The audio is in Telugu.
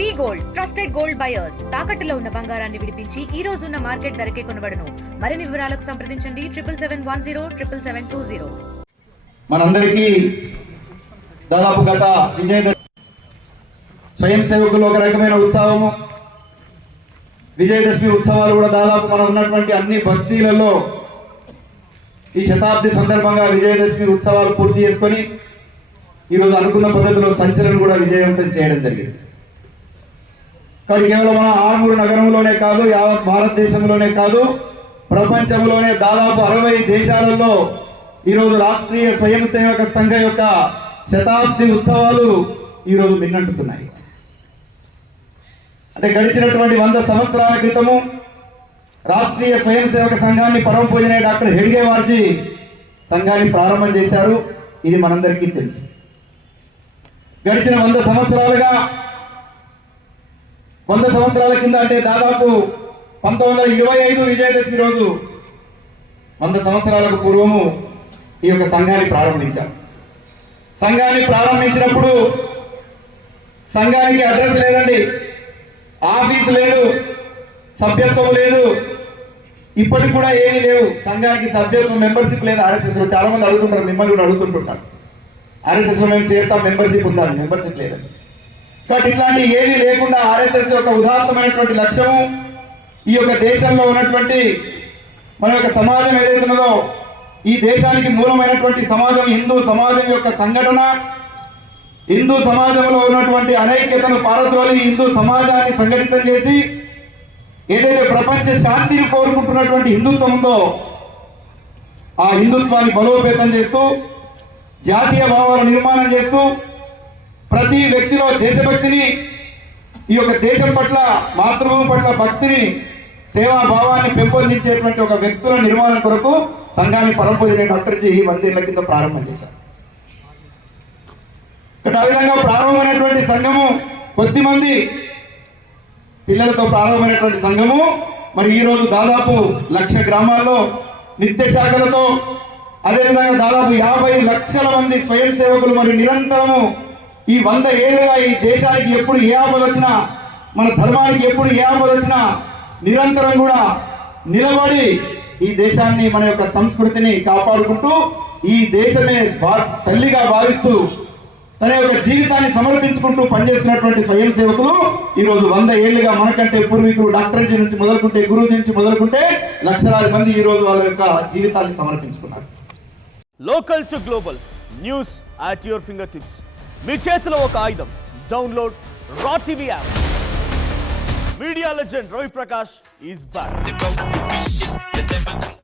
వి గోల్డ్ ట్రస్టెడ్ గోల్డ్ బయర్స్ తాకట్టులో ఉన్న బంగారాన్ని విడిపించి ఈ రోజు ఉన్న మార్కెట్ ధరకే కొనబడును. మరిన్ని వివరాలకు సంప్రదించండి 7771077720. మనందరికీ దాదాపు గత విజయదశమి స్వయం సేవకులు ఒక రకమైన ఉత్సవము. విజయదశమి ఉత్సవాలు కూడా దాదాపు మనం ఉన్నటువంటి అన్ని బస్తీలలో ఈ శతాబ్ది సందర్భంగా విజయదశమి ఉత్సవాలు పూర్తి చేసుకొని ఈరోజు అనుకున్న పద్ధతిలో సంచలనం కూడా విజయవంతం చేయడం జరిగింది. కానీ కేవలం మన ఆర్మూరు నగరంలోనే కాదు, యావత్ భారతదేశంలోనే కాదు, ప్రపంచంలోనే దాదాపు 60 దేశాలలో ఈరోజు రాష్ట్రీయ స్వయం సేవక సంఘ యొక్క శతాబ్ది ఉత్సవాలు ఈరోజు మిన్నంటుతున్నాయి. అంటే గడిచినటువంటి 100 సంవత్సరాల క్రితము రాష్ట్రీయ స్వయం సేవక సంఘాన్ని పరమ పూజనీయ డాక్టర్ హెడ్గే వార్జీ సంఘాన్ని ప్రారంభం చేశారు. ఇది మనందరికీ తెలుసు. గడిచిన 100 సంవత్సరాలుగా 100 సంవత్సరాల కింద అంటే దాదాపు 1925 విజయదశమి రోజు 100 సంవత్సరాలకు పూర్వము ఈ యొక్క సంఘాన్ని ప్రారంభించాం. సంఘాన్ని ప్రారంభించినప్పుడు సంఘానికి అడ్రస్ లేదండి, ఆఫీసు లేదు, సభ్యత్వం లేదు, ఇప్పటికి కూడా ఏమీ లేవు. సంఘానికి సభ్యత్వం మెంబర్షిప్ లేదు. ఆర్ఎస్ఎస్లో చాలా మంది అడుగుతుంటారు, మిమ్మల్ని కూడా అడుగుతుంటుంటారు, ఆర్ఎస్ఎస్లో మేము చేరుతాం, మెంబర్షిప్ ఉందని. మెంబర్షిప్ లేదండి. కాబట్టి ఇట్లాంటి ఏమీ లేకుండా ఆర్ఎస్ఎస్ యొక్క ఉదాత్తమైనటువంటి లక్ష్యము ఈ యొక్క దేశంలో ఉన్నటువంటి మన యొక్క సమాజం ఏదైతే ఉన్నదో, ఈ దేశానికి మూలమైనటువంటి సమాజం హిందూ సమాజం యొక్క సంఘటన, హిందూ సమాజంలో ఉన్నటువంటి అనైక్యతను పారద్రోలి హిందూ సమాజాన్ని సంఘటితం చేసి ఏదైతే ప్రపంచ శాంతిని కోరుకుంటున్నటువంటి హిందుత్వం ఉందో ఆ హిందుత్వాన్ని బలోపేతం చేస్తూ, జాతీయ భావాల నిర్మాణం చేస్తూ, ప్రతి వ్యక్తిలో దేశభక్తిని, ఈ యొక్క దేశం పట్ల, మాతృభూమి పట్ల భక్తిని, సేవాభావాన్ని పెంపొందించేటువంటి ఒక వ్యక్తుల నిర్మాణం కొరకు సంఘాన్ని పరమ పూజనీయ డాక్టర్జీ 100 ఏళ్ల కింద ప్రారంభం చేశారు. ఆ విధంగా ప్రారంభమైనటువంటి సంఘము కొద్దిమంది పిల్లలతో ప్రారంభమైనటువంటి సంఘము మరి ఈరోజు దాదాపు 1,00,000 గ్రామాల్లో నిత్య శాఖలతో, అదేవిధంగా దాదాపు 50 లక్షల మంది స్వయం సేవకులు మరి నిరంతరము ఈ 100 ఏళ్ళుగా ఈ దేశానికి ఎప్పుడు ఏ ఆపద వచ్చినా, మన ధర్మానికి ఎప్పుడు ఏ ఆపద వచ్చినా నిరంతరం కూడా నిలబడి ఈ దేశాన్ని, మన యొక్క సంస్కృతిని కాపాడుకుంటూ ఈ దేశమే తల్లిగా భావిస్తూ తన యొక్క జీవితాన్ని సమర్పించుకుంటూ పనిచేస్తున్నటువంటి స్వయం సేవకులు ఈరోజు 100 ఏళ్ళుగా మనకంటే పూర్వీకులు డాక్టర్జీ నుంచి మొదలుకుంటే, గురూజీ నుంచి మొదలుకుంటే లక్షలాది మంది ఈరోజు వాళ్ళ యొక్క జీవితాన్ని సమర్పించుకున్నారు. Local to global news at your finger tips. మీ చేతిలో ఒక ఆయుధం. Download raw TV app. Media legend Ravi Prakash is back.